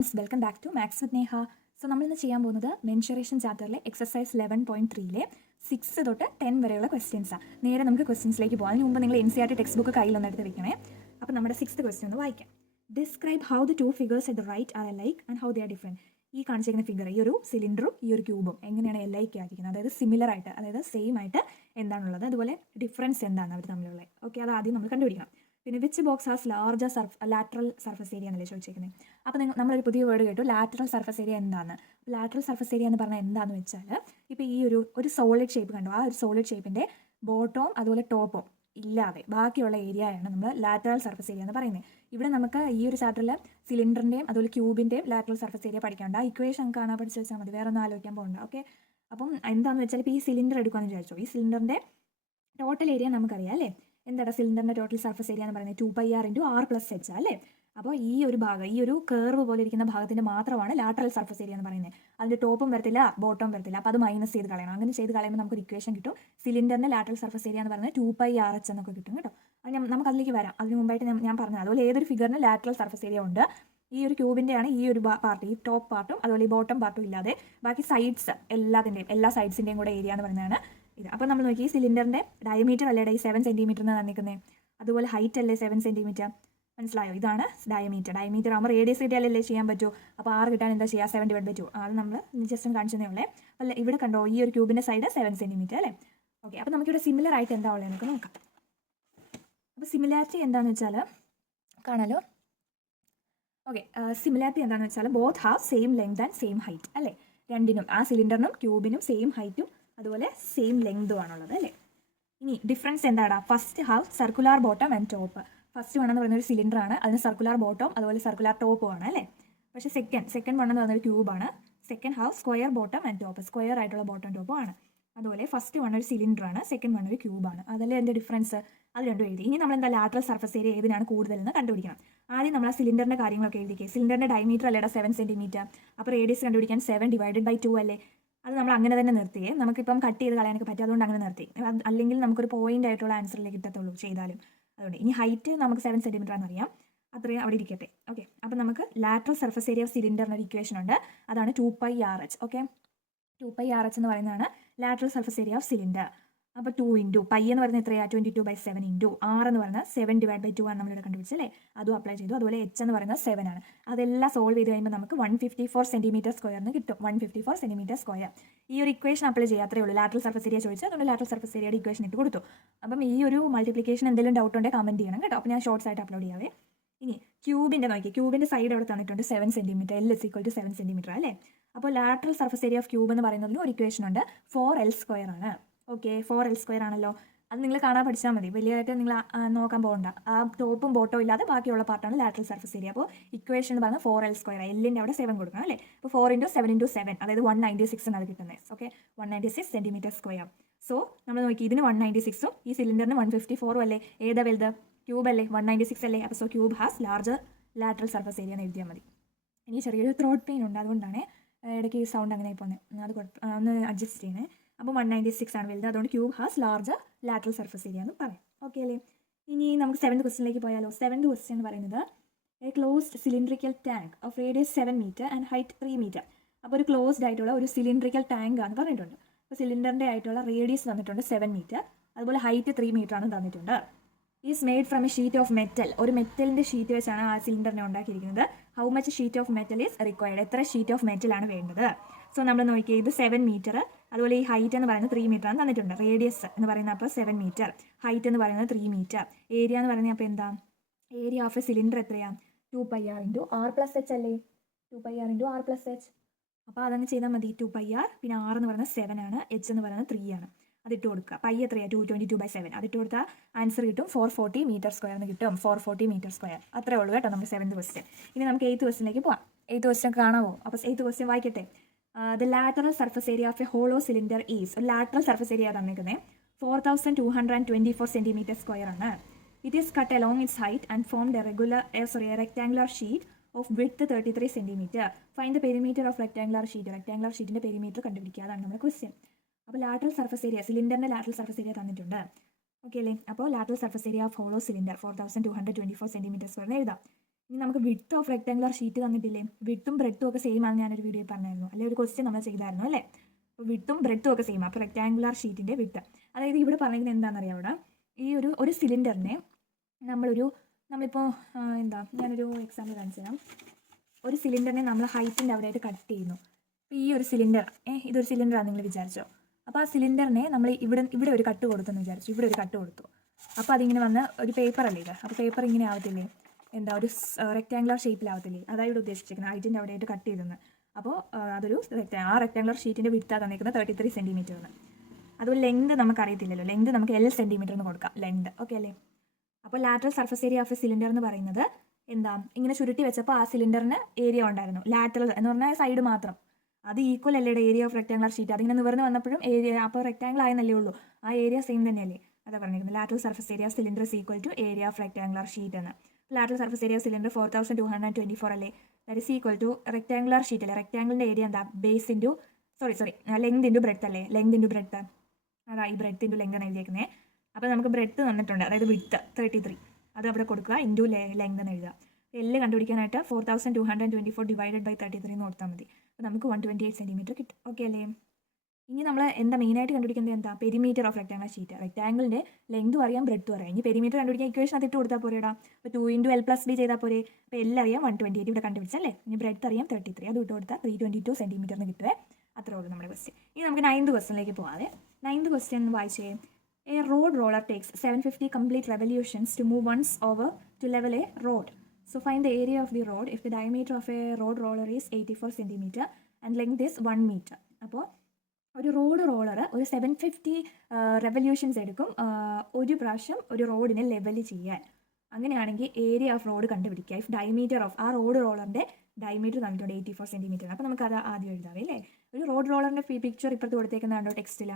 Welcome back to maths with Neha. So നമ്മളിന്ന് ചെയ്യാൻ പോകുന്നത് മെൻഷറേഷൻ ചാപ്റ്ററിലെ എക്സസൈസ് 11.3-ലെ 6 തൊട്ട് 10 വരെയുള്ള ക്വസ്റ്റ്യൻസാണ്. നേരെ നമുക്ക് ക്വസ്റ്റ്യൻസിലേക്ക് പോകാം. അതിന് മുമ്പ് നിങ്ങൾ NCERT ടെക്സ്റ്റ് ബുക്ക് കയ്യിലൊന്ന് എടുത്ത് വെക്കണേ. അപ്പോൾ നമ്മുടെ 6th ക്വസ്റ്റ്യൻ ഒന്ന് വായിക്കാം. Describe how the two figures at the right are alike and how they are different. ഈ കാണിച്ചിരിക്കുന്ന ഫിഗർ, ഈ ഒരു സിലിണ്ടറും ഈ ഒരു ക്യൂബും എങ്ങനെയാണ് അലൈക്ക് ആയിരിക്കുന്നത്, അതായത് സിമിലർ ആയിട്ട്, അതായത് സെയിം ആയിട്ട് എന്താണുള്ളത്, അതുപോലെ ഡിഫറൻസ് എന്താണ് അവർ തമ്മിലുള്ളത്. ഓക്കെ, അത് ആദ്യം നമ്മൾ കണ്ടുപിടിക്കണം. പിന്നെ which box has larger lateral surface area എന്നല്ലേ ചോദിച്ചേക്കുന്നത്. അപ്പോൾ നമ്മളൊരു പുതിയ വേർഡ് കേട്ടു, ലാറ്ററൽ സർഫസ് ഏരിയ എന്താണ്. ലാറ്ററൽ സർഫസ് ഏരിയ എന്ന് പറഞ്ഞാൽ എന്താണെന്ന് വെച്ചാൽ, ഇപ്പോൾ ഈ ഒരു സോളിഡ് ഷേപ്പ് കണ്ടു, ആ ഒരു സോളിഡ് ഷേപ്പിൻ്റെ ബോട്ടവും അതുപോലെ ടോപ്പും ഇല്ലാതെ ബാക്കിയുള്ള ഏരിയയാണ് നമ്മൾ ലാറ്ററൽ സർഫസ് ഏരിയ എന്ന് പറയുന്നത്. ഇവിടെ നമുക്ക് ഈ ഒരു ചാപ്റ്ററിൽ സിലിണ്ടറിൻ്റെയും അതുപോലെ ക്യൂബിൻ്റെയും ലാറ്ററൽ സർഫസ് ഏരിയ പഠിക്കാണ്ട്, ആ ഇക്വേഷൻ കാണാൻ പഠിച്ച് വെച്ചാൽ മതി, വേറെ ഒന്നും ആലോചിക്കാൻ പോകണ്ട. ഓക്കെ, അപ്പം എന്താണെന്ന് വെച്ചാൽ, ഇപ്പോൾ ഈ സിലിണ്ടർ എടുക്കുകയെന്ന് വിചാരിച്ചോ, ഈ സിലിണ്ടറിൻ്റെ ടോട്ടൽ ഏരിയ നമുക്കറിയാം അല്ലേ. എന്താണ് സിലിണ്ടറിൻ്റെ ടോട്ടൽ സർഫസ് ഏരിയ എന്ന് പറയുന്നത്? 2πr × r+h അല്ലേ. അപ്പോൾ ഈ ഒരു ഭാഗം, ഈ ഒരു കേർവ് പോലെ ഇരിക്കുന്ന ഭാഗത്തിൻ്റെ മാത്രമാണ് ലാറ്ററൽ സർഫസ് ഏരിയ എന്ന് പറയുന്നത്. അതിൻ്റെ ടോപ്പും വരത്തില്ല, ബോട്ടവും വരത്തില്ല. അപ്പോൾ അത് മൈനസ് ചെയ്ത് കളയണം. അങ്ങനെ ചെയ്ത് കളയുമ്പോൾ നമുക്കൊരു ഇക്വേഷൻ കിട്ടും. സിലിണ്ടറിൻ്റെ ലാറ്ററൽ സർഫസ് ഏരിയ എന്ന് പറയുന്നത് 2πrh എന്നൊക്കെ കിട്ടും കേട്ടോ. അത് നമുക്ക് അതിലേക്ക് വരാം. അതിന് മുമ്പായിട്ട് ഞാൻ പറഞ്ഞത്, അതുപോലെ ഏതൊരു ഫിഗറിന് ലാറ്ററൽ സർഫസ് ഏരിയ ഉണ്ട്. ഈ ഒരു ക്യൂബിൻ്റെയാണ് ഈ ഒരു പാർട്ട്, ഈ ടോപ്പ് പാർട്ടും അതുപോലെ ഈ ബോട്ടം പാർട്ടും ഇല്ലാതെ ബാക്കി സൈഡ്സ് എല്ലാ സൈഡ്സിൻ്റെയും കൂടെ ഏരിയ എന്ന് പറയുന്നതാണ് ഇത്. അപ്പോൾ നമ്മൾ നോക്കി, ഈ സിലിണ്ടറിൻ്റെ ഡയമീറ്റർ അല്ലേടെ ഈ 7 cm എന്ന് തന്നിരിക്കുന്നത്, അതുപോലെ ഹൈറ്റ് അല്ലേ 7 cm. മനസ്സിലായോ? ഇതാണ് ഡയമീറ്റർ. ഡയമീറ്റർ ആകുമ്പോൾ റേഡിയസ് കിട്ടിയാലല്ലേ ചെയ്യാൻ പറ്റൂ. അപ്പോൾ 6 കിട്ടാൻ എന്താ ചെയ്യുക? 7/2. അത് നമ്മൾ ജസ്റ്റ് കാണിച്ചതേ ഉള്ളേ. അല്ല, ഇവിടെ കണ്ടോ, ഈ ഒരു ക്യൂബിൻ്റെ സൈഡ് 7 cm അല്ലേ. ഓക്കെ, അപ്പോൾ നമുക്കിവിടെ സിമിലർ ആയിട്ട് എന്താ ഉള്ളത് നമുക്ക് നോക്കാം. അപ്പോൾ സിമിലാരിറ്റി എന്താണെന്ന് വെച്ചാൽ കാണാലോ. ഓക്കെ, സിമിലാരിറ്റി എന്താണെന്ന് വെച്ചാൽ both have same length and same height അല്ലേ. രണ്ടിനും, ആ സിലിണ്ടറിനും ക്യൂബിനും സെയിം ഹൈറ്റും അതുപോലെ സെയിം ലെങ്തും ആണുള്ളത് അല്ലേ. ഇനി ഡിഫറൻസ് എന്താടാ? First have circular bottom and top. First one എന്ന് പറയുന്ന ഒരു സിലിണ്ടറാണ്, അതിന് സർക്കുലാർ ബോട്ടം അതുപോലെ സർക്കുലാർ ടോപ്പും ആണ് അല്ലേ. പക്ഷേ സെക്കൻഡ് വൺ എന്ന് പറയുന്ന ഒരു ക്യൂബാണ്. Second have square bottom and top, square ആയിട്ടുള്ള ബോട്ടം ടോപ്പും ആണ്. അതുപോലെ ഫസ്റ്റ് വൺ ഒരു സിലിണ്ടറാണ്, സെക്കൻഡ് വൺ ഒരു ക്യൂബാണ്. അതല്ലേ എൻ്റെ ഡിഫറൻസ്. അത് രണ്ടും എഴുതി. ഇനി നമ്മൾ എന്താ ലാറ്ററൽ സർഫസ് ഏരിയ ഏതിനാണ് കൂടുതലെന്ന് കണ്ടുപിടിക്കണം. ആദ്യം നമ്മൾ ആ സിലിണ്ടറിൻ്റെ കാര്യങ്ങളൊക്കെ എഴുതിക്കുക. സിലിണ്ടറിൻ്റെ ഡയമീറ്റർ അല്ലേടാ 7 cm. അപ്പോൾ റേഡിയസ് കണ്ടുപിടിക്കാൻ 7/2 അല്ലേ. അത് നമ്മൾ അങ്ങനെ തന്നെ നിർത്തിയേ. നമുക്കിപ്പം കട്ട് ചെയ്ത് കളയാനൊക്കെ പറ്റും, അതുകൊണ്ട് അങ്ങനെ നിർത്തി. അല്ലെങ്കിൽ നമുക്കൊരു പോയിന്റ് ആയിട്ടുള്ള ആൻസറിലേക്ക് കിട്ടത്തുള്ളൂ ചെയ്താലും. അതുകൊണ്ട് ഇനി ഹൈറ്റ് നമുക്ക് 7 cm എന്നറിയാം, അത്രയും അവിടെ ഇരിക്കട്ടെ. ഓക്കെ, അപ്പം നമുക്ക് ലാറ്ററൽ സർഫസ് ഏരിയ ഓഫ് സിലിണ്ടറിന് ഒരു ഇക്വേഷൻ ഉണ്ട്, അതാണ് 2πrh. ഓക്കെ, 2πrh എന്ന് പറയുന്നതാണ് lateral surface area of cylinder. അപ്പോൾ 2 × π എന്ന് പറയുന്നത് എത്രയാണ്? 22/7 × r എന്ന് പറയുന്നത് 7/2 ആണ് നമ്മളിവിടെ കണ്ടുപിടിച്ചല്ലേ. അതും അപ്ലൈ ചെയ്തു. അതുപോലെ h എന്ന് പറയുന്നത് 7 ആണ്. അതെല്ലാം സോൾവ് ചെയ്ത് കഴിയുമ്പോൾ നമുക്ക് 154 cm² എന്ന് കിട്ടും. 154 cm². ഈ ഒരു ഇക്വേഷൻ അപ്ലൈ ചെയ്യുക, അത്രേ ഉള്ളൂ. ലാറ്ററൽ സർഫസ് ഏരിയ ചോദിച്ചാൽ അതുകൊണ്ട് ലാറ്ററൽ സർഫസ് ഏരിയയുടെ ഇക്വേഷൻ ഇട്ട് കൊടുത്തു. അപ്പം ഈ ഒരു മൾട്ടിപ്ലിക്കേഷൻ എന്തെങ്കിലും ഡൗട്ട് ഉണ്ടെങ്കിൽ കമൻറ്റ് ചെയ്യണം കേട്ടോ. അപ്പോൾ ഞാൻ ഷോർട്സ് ആയിട്ട് അപ്ലോഡ് ചെയ്യാവേ. ഇനി ക്യൂബിൻ്റെ നോക്കി, ക്യൂബിൻ്റെ സൈഡ് അവിടെ തന്നിട്ടുണ്ട് 7 cm, L = 7 cm അല്ലേ. അപ്പോൾ lateral surface area of cube എന്ന് പറയുന്നതിന് ഒരു ഇക്വേഷൻ ഉണ്ട്, 4l² ആണ്. ഓക്കെ, 4l² ആണല്ലോ. അത് നിങ്ങൾ കാണാൻ പഠിച്ചാൽ മതി, വലിയതായിട്ട് നിങ്ങൾ നോക്കാൻ പോകണ്ട. ആ ടോപ്പും ബോട്ടവും ഇല്ലാതെ ബാക്കിയുള്ള പാർട്ടാണ് ലാറ്ററൽ സർഫസ് ഏരിയ. അപ്പോൾ ഇക്വേഷൻ എന്ന് പറഞ്ഞാൽ 4l². എല്ലിൻ്റെ അവിടെ 7 കൊടുക്കണം അല്ലേ. അപ്പോൾ 4 × 7 × 7 അതായത് 196 എന്നാണ് കിട്ടുന്നത്. Okay, 196 cm². സോ നമ്മൾ നോക്കി, ഇതിന് 196ഉം ഈ സിലിണ്ടറിന് 154ഉം അല്ലേ. ഏതാ വലുത്? ക്യൂബ് അല്ലേ. 196 അല്ലേ. അപ്പോൾ so cube has larger lateral surface area എന്ന് എഴുതിയാൽ മതി. ഇനി ചെറിയൊരു ത്രോട്ട് പെയിൻ ഉണ്ട്, അതുകൊണ്ടാണ് ഇടയ്ക്ക് ഈ സൗണ്ട് അങ്ങനെ പോകുന്നത്. അത് ഒന്ന് അഡ്ജസ്റ്റ് ചെയ്യണേ. അപ്പോൾ 196 ആണ് വലുത്, അതുകൊണ്ട് cube has larger lateral surface area എന്ന് പറയാം. ഓക്കെ അല്ലേ. ഇനി നമുക്ക് 7th ക്വസ്റ്റ്യനിലേക്ക് പോയാലോ. 7th ക്വസ്റ്റ്യൻ എന്ന് പറയുന്നത് A closed cylindrical tank of radius 7 meter and height 3 meter. അപ്പോൾ ഒരു ക്ലോസ്ഡ് ആയിട്ടുള്ള ഒരു സിലിണ്ടറിക്കൽ ടാങ്ക് ആണ് പറഞ്ഞിട്ടുണ്ട്. അപ്പോൾ സിലിണ്ടറിൻ്റെ ആയിട്ടുള്ള റേഡിയസ് തന്നിട്ടുണ്ട് 7 meter, അതുപോലെ ഹൈറ്റ് 3 meter ആണ് തന്നിട്ടുണ്ട്. Is made from A sheet of metal. ഒരു മെറ്റലിൻ്റെ ഷീറ്റ് വെച്ചാണ് ആ സിലിണ്ടറിനെ ഉണ്ടാക്കിയിരിക്കുന്നത്. How much sheet of metal is required? എത്ര ഷീറ്റ് ഓഫ് മെറ്റലാണ് വേണ്ടത്? സോ നമ്മൾ നോക്കിയാൽ ഇത് 7 meter, അതുപോലെ ഈ ഹൈറ്റ് എന്ന് പറയുന്നത് 3 meter ആണ് തന്നിട്ടുണ്ട്. റേഡിയസ് എന്ന് പറയുന്നത് അപ്പോൾ 7 meter, ഹൈറ്റ് എന്ന് പറയുന്നത് 3 meter, ഏരിയ എന്ന് പറയുന്നത് അപ്പോൾ എന്താ? ഏരിയ ഓഫ് എ സിലിണ്ടർ എത്രയാണ്? 2πr × r+h അല്ലേ. 2πr × r+h. അപ്പോൾ അതങ്ങ് ചെയ്താൽ മതി. 2πr, പിന്നെ r എന്ന് പറയുന്നത് 7 ആണ്, h എന്ന് പറയുന്നത് 3 ആണ്. അതിട്ട് കൊടുക്കുക. പൈ എത്രയാണ്? 222/7. അതിട്ട് കൊടുത്താൽ ആൻസർ കിട്ടും 440 m² എന്ന് കിട്ടും. 440 m². അത്രേ ഉള്ളൂ കേട്ടോ നമ്മുടെ 7th ക്വസ്റ്റ്യൻ. ഇനി നമുക്ക് 8th ക്വസ്റ്റ്യനിലേക്ക് പോകാം. 8th question കാണാമോ? അപ്പോൾ 8th ക്വസ്റ്റ്യൻ വായിക്കട്ടെ. The lateral surface area of a hollow cylinder is. ഒരു ലാറ്ററൽ സർഫസ് ഏരിയ തന്നിരിക്കുന്നത് 4224 cm² ആണ്. It is cut along its height and formed a rectangular sheet of width 33 cm. Find the perimeter of rectangular sheet. Rectangular ഷീറ്റിൻ്റെ perimeter കണ്ടുപിടിക്കുക, അതാണ് നമ്മുടെ question. അപ്പോൾ lateral surface area, സിലിണ്ടറിൻ്റെ lateral surface area തന്നിട്ടുണ്ട്. Okay അല്ലേ. അപ്പോൾ lateral surface area of hollow cylinder 4224 cm² എഴുതാം. ഇനി നമുക്ക് വിഡ്ത്ത് ഓഫ് റെക്ടാങ്കുലർ ഷീറ്റ് തന്നിട്ടില്ലേ, വിഡ്ത്തും ബ്രെഡ്ത്തും ഒക്കെ സെയിം ആണ്, ഞാനൊരു വീഡിയോ പറഞ്ഞായിരുന്നു, അല്ലെങ്കിൽ ഒരു ക്വസ്റ്റ്യൻ നമ്മൾ ചെയ്തായിരുന്നു അല്ലേ. അപ്പോൾ വിഡ്ത്തും ബ്രെഡ്ത്തും ഒക്കെ സെയിം. അപ്പോൾ റെക്ടാങ്കുലർ ഷീറ്റിൻ്റെ വിഡ്ത്ത്, അതായത് ഇവിടെ പറഞ്ഞിരിക്കുന്നത് എന്താണെന്നറിയാം, അവിടെ ഈ ഒരു സിലിണ്ടറിനെ നമ്മളിപ്പോൾ ഞാനൊരു എക്സാമ്പിൾ കാണിച്ചു തരാം. ഒരു സിലിണ്ടറിനെ നമ്മൾ ഹൈറ്റിൻ്റെ അവിടെയായിട്ട് കട്ട് ചെയ്യുന്നു. അപ്പോൾ ഈ ഒരു സിലിണ്ടർ ഇതൊരു സിലിണ്ടറാണ് നിങ്ങൾ വിചാരിച്ചോ. അപ്പോൾ ആ സിലിണ്ടറിനെ നമ്മൾ ഇവിടെ ഒരു കട്ട് കൊടുത്തെന്ന് വിചാരിച്ചു, ഇവിടെ ഒരു കട്ട് കൊടുത്തു. അപ്പോൾ അതിങ്ങനെ വന്ന് ഒരു പേപ്പർ അല്ലേ ഇത്, അപ്പോൾ പേപ്പർ ഇങ്ങനെ ആവത്തില്ലേ, ഒരു റെക്ടാങ്കുലർ ഷേപ്പിലാവത്തില്ലേ, അതായത് ഉദ്ദേശിച്ചിരിക്കുന്നത് ഹൈറ്റിൻ്റെ അവിടെയായിട്ട് കട്ട് ചെയ്തെന്ന്. അപ്പോൾ അതൊരു ആ റെക്ടാങ്കുലർ ഷീറ്റിൻ്റെ വിഡ്ത്താണ് തന്നിരിക്കുന്നത് 33 സെൻറ്റിമീറ്റർ എന്ന്. അതുപോലെ ലെങ്ത് നമുക്ക് അറിയത്തില്ലല്ലോ, ലെങ്ത് നമുക്ക് L സെൻറ്റിമീറ്റർ എന്ന് കൊടുക്കാം, ലെങ്ത്. ഓക്കെ അല്ലേ. അപ്പോൾ lateral surface area of A cylinder എന്ന് പറയുന്നത് ഇങ്ങനെ ചുരുട്ടി വെച്ചപ്പോൾ ആ സിലിണ്ടറിന് ഏരിയ ഉണ്ടായിരുന്നു. ലാറ്ററൽ എന്ന് പറഞ്ഞാൽ സൈഡ് മാത്രം, അത് ഈക്വൽ അല്ലേ ഏരിയ ഓഫ് റെക്ടാങ്കുലർ ഷീറ്റ്. അതിങ്ങനെ നിവർന്ന് വന്നപ്പോഴും ഏരിയ, അപ്പോൾ റെക്ടാങ്കിൾ ആയെന്നല്ലേ ഉള്ളൂ, ആ ഏരിയ സെയിം തന്നെയല്ലേ. അതാ പറഞ്ഞിരിക്കുന്നത് lateral surface area of cylinder is equal to area of rectangular sheet എന്ന്. Lateral surface area of cylinder 4224 അല്ലേ, that is equal to rectangular sheet അല്ലേ. റെക്ടാങ്കിളിൻ്റെ area base into length into breadth അല്ലേ, length into breadth. അതാ ഈ breadth into length ആണ് എഴുതിയേക്കുന്നത്. അപ്പോൾ നമുക്ക് ബ്രെഡ്ത്ത് തന്നിട്ടുണ്ട്, അതായത് വിഡ്ത്ത് 33, അത് അവിടെ കൊടുക്കുക, ഇൻറ്റു ലെങ്ത് എന്ന് എഴുതുക. എല്ല് കണ്ടുപിടിക്കാനായിട്ട് 4224 ഡിവൈഡഡ് ബൈ 33 എന്ന് കൊടുത്താൽ മതി. അപ്പോൾ നമുക്ക് 128 സെൻറ്റിമീറ്റർ കിട്ടും. ഓക്കെ അല്ലേ. ഇനി നമ്മൾ മെയിനായിട്ട് കണ്ടുപിടിക്കുന്നത് പെരിമീറ്റർ ഓഫ് റെക്ടാങ്കുലർ ഷീറ്റ്. റെക്ടാങ്കിളിൻ്റെ ലെങ്തും അറിയാം, ബ്രെഡ്ത്തും അറിയാം. ഇനി പെരിമീറ്റർ കണ്ടുപിടിക്കാൻ ഇക്വേഷൻ അതിട്ട് കൊടുത്താൽ പോരെടാ. അപ്പോൾ 2 × L+B ചെയ്താൽ പോരെ. അപ്പോൾ L അറിയാം 128 ഇവിടെ കണ്ടുപിടിച്ചല്ലേ. ഇനി ബ്രെഡ്ത്ത് അറിയാം 33, അത് ഇട്ട് കൊടുത്താൽ 322 സെൻറ്റിമീറ്ററിന് കിട്ടുവേ. അത്രേ ഉള്ളൂ നമ്മുടെ ക്വസ്റ്റ്യൻ. ഇനി നമുക്ക് 9th ക്വസ്റ്റ്യനിലേക്ക് പോകാതെ 9th ക്വസ്റ്റ്യൻ വായിച്ചേ. A road roller takes 750 complete revolutions to move once over to level a road. So find the area of the road if the diameter of a road roller is 84 centimeter and length is 1 meter. അപ്പോൾ ഒരു road roller ഒരു 750 revolutions എടുക്കും ഒരു പ്രാവശ്യം ഒരു റോഡിനെ level ചെയ്യാൻ. അങ്ങനെയാണെങ്കിൽ area off road കണ്ടുപിടിക്കുക. ഇഫ് ഡയമീറ്റർ ഓഫ് ആ റോഡ് റോളറിൻ്റെ ഡയമീറ്റർ തന്നിട്ടുണ്ട് 84 സെൻറ്റിമീറ്റർ. അപ്പോൾ നമുക്ക് അത് ആദ്യം എഴുതാവേ അല്ലേ. ഒരു റോഡ് റോളറിൻ്റെ പിക്ചർ ഇപ്പുറത്ത് കൊടുത്തേക്കുന്നതാണോ ടെക്സ്റ്റിൽ,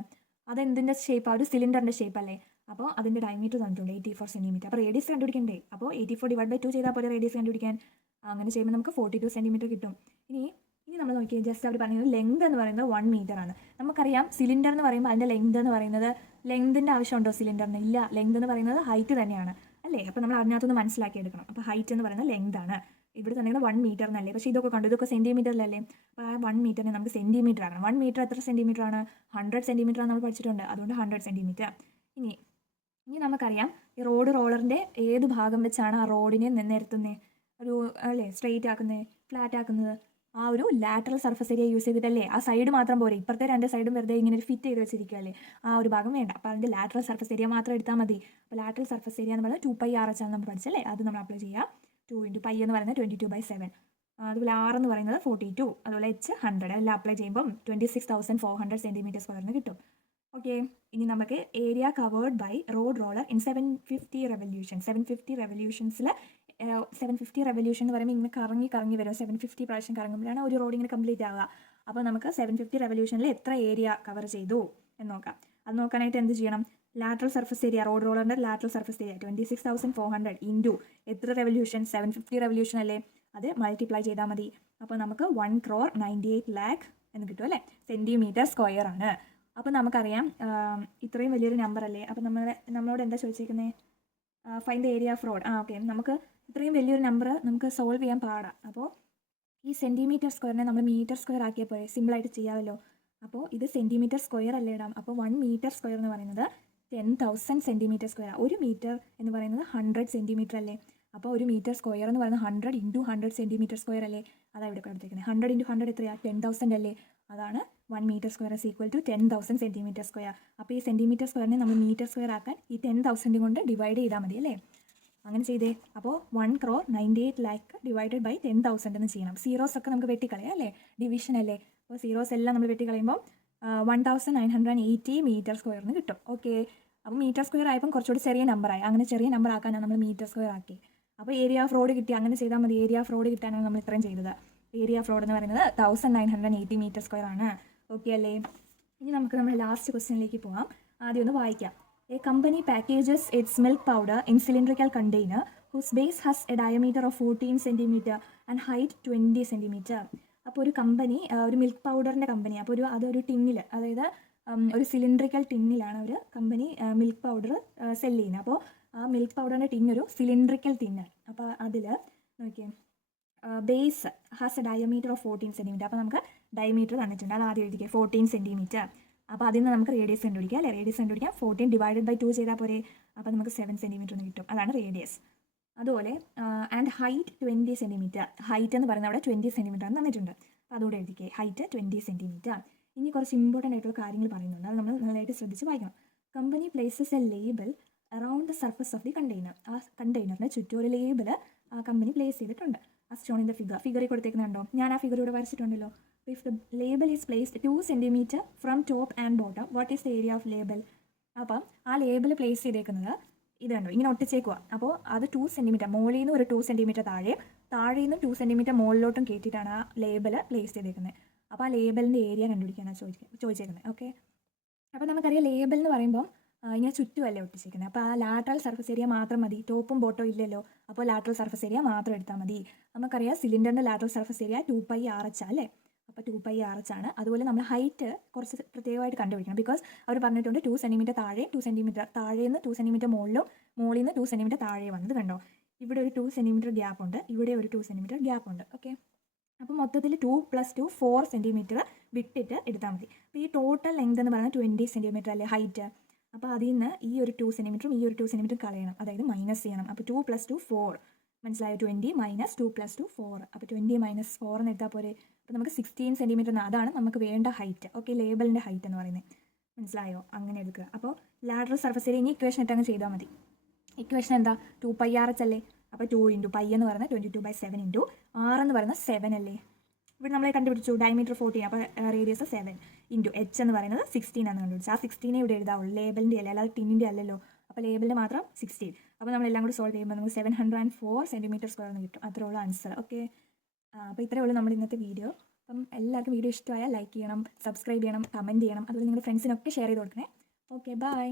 അതെന്തിൻ്റെ ഷേപ്പ്, ആ ഒരു സിലിണ്ടറിൻ്റെ ഷേപ്പ് അല്ലേ. അപ്പോൾ അതിൻ്റെ ഡയമീറ്റർ തന്നിട്ടുണ്ട് 84 സെൻറ്റിമീറ്റർ. അപ്പോൾ റേഡിയസ് കണ്ടുപിടിക്കണ്ടേ. അപ്പോൾ 84 ഡിവൈഡ് ബൈ 2 ചെയ്താൽ പോലെ റേഡിയസ് കണ്ടുപിടിക്കാൻ. അങ്ങനെ ചെയ്യുമ്പോൾ നമുക്ക് 42 സെൻറ്റിമീറ്റർ കിട്ടും. ഇനി നമ്മൾ നോക്കിയാൽ ജസ്റ്റ് അവർ പറയുന്നത് ലെങ്ത് എന്ന് പറയുന്നത് 1 മീറ്റർ ആണ്. നമുക്കറിയാം സിലിണ്ടർ എന്ന് പറയുമ്പോൾ അതിൻ്റെ ലെങ്ത് എന്ന് പറയുന്നത്, ലെങ്തിൻ്റെ ആവശ്യമുണ്ടോ സിലിണ്ടറിന്? ഇല്ല. ലെങ്ത് എന്ന് പറയുന്നത് ഹൈറ്റ് തന്നെയാണ് അല്ലേ. അപ്പോൾ നമ്മൾ അതിനകത്തൊന്ന് മനസ്സിലാക്കി എടുക്കണം. അപ്പോൾ ഹൈറ്റ് എന്ന് പറയുന്നത് ലെങ്ത് ആണ്. ഇവിടെ തന്നെ 1 മീറ്റർ എന്നല്ലേ. പക്ഷേ ഇതൊക്കെ കണ്ടു, ഇതൊക്കെ സെൻറ്റിമീറ്ററിലല്ലേ. അപ്പോൾ ആ 1 മീറ്ററിനെ നമുക്ക് സെൻറ്റിമീറ്റർ ആക്കണം. 1 മീറ്റർ എത്ര സെൻറ്റിമീറ്റർ ആണ്? 100 സെൻറ്റിമീറ്റർ ആണ് നമ്മൾ പഠിച്ചിട്ടുണ്ട്. അതുകൊണ്ട് 100 സെൻറ്റിമീറ്റർ. ഇനി നമുക്കറിയാം ഈ റോഡ് റോളറിൻ്റെ ഏത് ഭാഗം വെച്ചാണ് ആ റോഡിനെ നിരത്തുന്നത്, ഒരു അല്ലേ സ്ട്രെയിറ്റ് ആക്കുന്നത്, ഫ്ലാറ്റ് ആക്കുന്നത്? ആ ഒരു ലാറ്ററൽ സർഫസ് ഏരിയ യൂസ് ചെയ്തിട്ടല്ലേ. ആ സൈഡ് മാത്രം പോരെ, ഇപ്പുറത്തെ 2 സൈഡും വെറുതെ ഇങ്ങനെ ഒരു ഫിറ്റ് ചെയ്ത് വെച്ചിരിക്കുകയല്ലേ. ആ ഒരു ഭാഗം വേണ്ട. അപ്പോൾ അതിൻ്റെ ലാറ്ററൽ സർഫസ് ഏരിയ മാത്രം എടുത്താൽ മതി. അപ്പോൾ ലാറ്ററൽ സർഫസ് ഏരിയ എന്ന് പറയുന്നത് 2πr ആണ് നമ്മൾ പഠിച്ചല്ലേ. അത് നമ്മൾ അപ്ലൈ ചെയ്യുക. 2 × π എന്ന് പറയുന്നത് 22/7. അതുപോലെ r എന്ന് പറയുന്നത് 42. അതുപോലെ h 100. എല്ലാം അപ്ലൈ ചെയ്യുമ്പം 26,400 സെൻറ്റിമീറ്റർ സ്ക്വയറിന് കിട്ടും. ഓക്കെ. ഇനി നമുക്ക് area covered by road roller in 750 revolution. 750 റെവല്യൂഷൻസിൽ 750 റെവല്യൂഷൻ എന്ന് പറയുമ്പോൾ ഇങ്ങനെ കറങ്ങി വരും. 750 പ്രാവശ്യം കറങ്ങുമ്പോഴാണ് ഒരു റോഡ് ഇങ്ങനെ കംപ്ലീറ്റ് ആവുക. അപ്പോൾ നമുക്ക് 750 റെവല്യൂഷനിൽ എത്ര ഏരിയ കവർ ചെയ്തു എന്ന് നോക്കാം. അത് നോക്കാനായിട്ട് എന്ത് ചെയ്യണം? ലാറ്ററൽ സർഫസ് ഏരിയ, റോഡ് റോളറിൻ്റെ ലാറ്ററൽ സർഫസ് ഏരിയ 26,400 ഇൻറ്റു എത്ര റെവല്യൂഷൻ? 750 റെവല്യൂഷൻ അല്ലേ. അത് മൾട്ടിപ്ലൈ ചെയ്താൽ മതി. അപ്പോൾ നമുക്ക് 1,98,00,000 എന്ന് കിട്ടും അല്ലേ. സെൻറ്റിമീറ്റർ സ്ക്വയർ ആണ്. അപ്പോൾ നമുക്കറിയാം ഇത്രയും വലിയൊരു നമ്പർ അല്ലേ. അപ്പോൾ നമ്മളോട് എന്താ ചോദിച്ചിരിക്കുന്നത്? Find the area off road. Okay. നമുക്ക് ഇത്രയും വലിയൊരു നമ്പർ നമുക്ക് സോൾവ് ചെയ്യാൻ പാടാം. അപ്പോൾ ഈ സെൻറ്റിമീറ്റർ സ്ക്വയറിനെ നമ്മൾ മീറ്റർ സ്ക്വയർ ആക്കിയാൽ പോലെ സിമ്പിളായിട്ട് ചെയ്യാമല്ലോ. അപ്പോൾ ഇത് സെൻറ്റിമീറ്റർ സ്ക്വയർ അല്ലേ ഇടാം. അപ്പോൾ 1 മീറ്റർ സ്ക്വയർ എന്ന് പറയുന്നത് 10,000 സെൻറ്റിമീറ്റർ സ്ക്വയർ. ഒരു മീറ്റർ എന്ന് പറയുന്നത് 100 സെൻറ്റിമീറ്റർ അല്ലേ. അപ്പോൾ ഒരു മീറ്റർ സ്ക്വയർ എന്ന് പറയുന്നത് 100 × 100 സെൻറ്റിമീറ്റർ സ്ക്വയർ അല്ലേ. അതാണ് ഇവിടെ കൊടുത്തേക്കുന്നത്. 100 × 100 എത്രയാണ്? 10,000 അല്ലേ. അതാണ് 1 metre square is equal to 10,000 centimetre square. അപ്പോൾ ഈ സെൻറ്റിമീറ്റർ സ്ക്വയറിനെ നമ്മൾ മീറ്റർ സ്ക്വയർ ആക്കാൻ ഈ 10,000 കൊണ്ട് ഡിവൈഡ് ചെയ്താൽ മതി അല്ലേ. അങ്ങനെ ചെയ്തേ. അപ്പോൾ 1,98,00,000 ഡിവൈഡഡ് ബൈ 10,000 എന്ന് ചെയ്യണം. സീറോസ് ഒക്കെ നമുക്ക് വെട്ടിക്കളയാം അല്ലേ, ഡിവിഷൻ അല്ലേ. അപ്പോൾ സീറോസ് എല്ലാം നമ്മൾ വെട്ടിക്കളയുമ്പോൾ 1,980 മീറ്റർ സ്ക്വയറിന് കിട്ടും. ഓക്കെ. അപ്പോൾ മീറ്റർ സ്ക്വയർ ആയപ്പം കുറച്ചുകൂടി ചെറിയ നമ്പറായി. അങ്ങനെ ചെറിയ നമ്പർ ആക്കാനാണ് നമ്മൾ മീറ്റർ സ്ക്വയർ ആക്കി. അപ്പോൾ ഏരിയ ഓഫ് റോഡ് കിട്ടി. അങ്ങനെ ചെയ്താൽ മതി. ഏരിയ ഓഫ് റോഡ് കിട്ടാനാണ് നമ്മൾ ഇത്രയും ചെയ്തത്. ഏരിയ ഓഫ് റോഡ് എന്ന് പറയുന്നത് 1,980 മീറ്റർ സ്ക്വയർ ആണ്. ഓക്കെ അല്ലേ. ഇനി നമുക്ക് നമ്മുടെ ലാസ്റ്റ് ക്വസ്റ്റ്യനിലേക്ക് പോകാം. ആദ്യം ഒന്ന് വായിക്കാം. A company packages its milk powder in cylindrical container whose base has a diameter of 14 centimeter and height 20 centimeter. അപ്പോൾ ഒരു കമ്പനി, ഒരു മിൽക്ക് പൗഡറിൻ്റെ കമ്പനി, അപ്പോൾ അതൊരു ടിന്നിൽ, അതായത് ഒരു സിലിണ്ടറിക്കൽ ടിന്നിലാണ് ഒരു കമ്പനി മിൽക്ക് പൗഡർ സെല്ല് ചെയ്യുന്നത്. അപ്പോൾ ആ മിൽക്ക് പൗഡറിൻ്റെ ടിന്നൊരു സിലിണ്ടറിക്കൽ ടിന്നാണ്. അപ്പോൾ അതിൽ നോക്കിയേ, base has A diameter of 14 centimetre. അപ്പോൾ നമുക്ക് ഡയമീറ്റർ തന്നിട്ടുണ്ട്, അത് ആദ്യം എഴുതിക്കുക 14 സെൻറ്റിമീറ്റർ. അപ്പോൾ അതിൽ നിന്ന് നമുക്ക് റേഡിയസ് കണ്ടുപിടിക്കാം അല്ലേ? റേഡിയസ് കണ്ടുപിടിക്കാം 14 ഡിവൈഡഡ് ബൈ 2 ചെയ്താൽ പോരെ. അപ്പോൾ നമുക്ക് 7 സെൻറ്റിമീറ്റർ എന്ന് കിട്ടും, അതാണ് റേഡിയസ്. അതുപോലെ ആൻഡ് ഹൈറ്റ് 20 സെൻറ്റിമീറ്റർ. ഹൈറ്റ് എന്ന് പറയുന്നത് അവിടെ 20 സെൻറ്റിമീറ്റർ എന്ന് തന്നിട്ടുണ്ട്. അപ്പോൾ അതുകൂടെ എഴുതിക്കേ, ഹൈറ്റ് 20 സെൻറ്റിമീറ്റർ. ഇനി കുറച്ച് ഇമ്പോർട്ടൻ്റ് ആയിട്ടുള്ള കാര്യങ്ങൾ പറയുന്നുണ്ട്, അത് നമ്മൾ നല്ലതായിട്ട് ശ്രദ്ധിച്ച് വായിക്കണം. Company places A label around the surface of the container. ആ കണ്ടെയ്നറിന് ചുറ്റും ഒരു ലേബൽ ആ കമ്പനി പ്ലേസ് ചെയ്തിട്ടുണ്ട്. ആ സ്റ്റോൺ ഇൻ ദ ഫിഗറിൽ കൊടുത്തേക്കുന്നുണ്ടോ? ഞാൻ ആ ഫിഗർ ഇവിടെ വരച്ചിട്ടുണ്ടല്ലോ. If the label is placed 2 centimetre from top and bottom, what is the area of label? അപ്പം ആ ലേബൽ പ്ലേസ് ചെയ്തേക്കുന്നത് ഇത് കണ്ടോ, ഇങ്ങനെ ഒട്ടിച്ചേക്കുക. അപ്പോൾ അത് 2 സെൻറ്റിമീറ്റർ മുകളിൽ നിന്ന് ഒരു 2 സെൻറ്റിമീറ്റർ താഴെ നിന്ന് 2 സെൻറ്റിമീറ്റർ മുകളിലോട്ടും കയറ്റിയിട്ടാണ് ആ ലേബൽ പ്ലേസ് ചെയ്തേക്കുന്നത്. അപ്പോൾ ആ ലേബലിൻ്റെ ഏരിയ കണ്ടുപിടിക്കാനാണ് ചോദിച്ചേക്കുന്നത്. ഓക്കെ, അപ്പോൾ നമുക്കറിയാം ലേബൽ എന്ന് പറയുമ്പോൾ ഇങ്ങനെ ചുറ്റുമല്ലേ ഒട്ടിച്ചിരിക്കുന്നത്. അപ്പോൾ ആ ലാറ്ററൽ സർഫസ് ഏരിയ മാത്രം മതി, ടോപ്പും ബോട്ടോ ഇല്ലല്ലോ. അപ്പോൾ ലാറ്ററൽ സർഫസ് ഏരിയ മാത്രം എടുത്താൽ മതി. നമുക്കറിയാം സിലിണ്ടറിൻ്റെ ലാറ്ററൽ സർഫസ് ഏരിയ 2πRH അല്ലേ? അപ്പോൾ 2πRH ആണ്. അതുപോലെ നമ്മൾ ഹൈറ്റ് കുറച്ച് പ്രത്യേകമായിട്ട് കണ്ടുപിടിക്കണം. ബിക്കോസ് അവർ പറഞ്ഞിട്ടുണ്ട് 2 സെൻറ്റിമീറ്റർ താഴെ, 2 സെൻറ്റിമീറ്റർ താഴേന്ന് 2 സെൻറ്റിമീറ്റർ മുകളിൽ നിന്ന് 2 സെൻറ്റിമീറ്റർ താഴെ വന്നത് കണ്ടോ. ഇവിടെ ഒരു 2 സെൻറ്റിമീറ്റർ ഗ്യാപ്പ് ഉണ്ട്, ഇവിടെ ഒരു 2 സെൻറ്റിമീറ്റർ ഗ്യാപ്പ് ഉണ്ട്. ഓക്കെ, അപ്പോൾ മൊത്തത്തിൽ 2 + 2 4 സെൻറ്റിമീറ്റർ വിട്ടിട്ട് എടുത്താൽ മതി. അപ്പോൾ ഈ ടോട്ടൽ ലെങ്ത് എന്ന് പറയുന്നത് 20 സെൻറ്റിമീറ്റർ അല്ലേ ഹൈറ്റ്. അപ്പോൾ അതിൽ നിന്ന് ഈ ഒരു 2 സെൻറ്റിമീറ്ററും ഈ ഒരു 2 സെൻറ്റിമീറ്റർ കളയണം, അതായത് മൈനസ് ചെയ്യണം. അപ്പോൾ 2 + 2 4, മനസ്സിലായോ? 20 - 2 + 2 4. അപ്പോൾ 20 - 4 എന്ന് എടുത്താൽ പോരെ. അപ്പോൾ നമുക്ക് 16 സെൻറ്റിമീറ്റർ, അതാണ് നമുക്ക് വേണ്ട ഹൈറ്റ്. ഓക്കെ, ലേബലിൻ്റെ ഹൈറ്റ് എന്ന് പറയുന്നത്, മനസ്സിലായോ? അങ്ങനെ എടുക്കുക. അപ്പോൾ ലാറ്ററൽ സർഫസ് ഏരിയ ഇനി ഇക്വേഷൻ ഇട്ടങ്ങ് ചെയ്താൽ മതി. ഇക്വേഷൻ എന്താ? 2πRH അല്ലേ? അപ്പോൾ 2 × π എന്ന് പറയുന്നത് 22/7 × r എന്ന് പറയുന്നത് 7 അല്ലേ? ഇവിടെ നമ്മൾ കണ്ടുപിടിച്ചു ഡയമീറ്റർ 14, അപ്പോൾ റേഡിയസ് 7 × h എന്ന് പറയുന്നത് 16 ആണ് കണ്ടുപിടിച്ചത്. ആ 16 ഇവിടെ എഴുതാവുള്ളൂ, ലേബലിൻ്റെ അല്ലേ, അല്ലാതെ ടിന്നിൻ്റെ അല്ലല്ലോ. അപ്പോൾ ലേബലിൻ്റെ മാത്രം 16. അപ്പോൾ നമ്മളെല്ലാം കൂടി സോൾവ് ചെയ്യുമ്പോൾ നമുക്ക് 704 സെൻറ്റിമീറ്റർ സ്ക്വയർ എന്ന് കിട്ടും. അത്രേ ഉള്ളൂ ആൻസർ. ഓക്കെ, അപ്പോൾ ഇത്രയേ ഉള്ളൂ നമ്മുടെ ഇന്നത്തെ വീഡിയോ. അപ്പം എല്ലാവർക്കും വീഡിയോ ഇഷ്ടമായാൽ ലൈക്ക് ചെയ്യണം, സബ്സ്ക്രൈബ് ചെയ്യണം, കമൻറ്റ് ചെയ്യണം. അതുപോലെ നിങ്ങളുടെ ഫ്രണ്ട്സിനൊക്കെ ഷെയർ ചെയ്ത് കൊടുക്കണേ. Okay, by.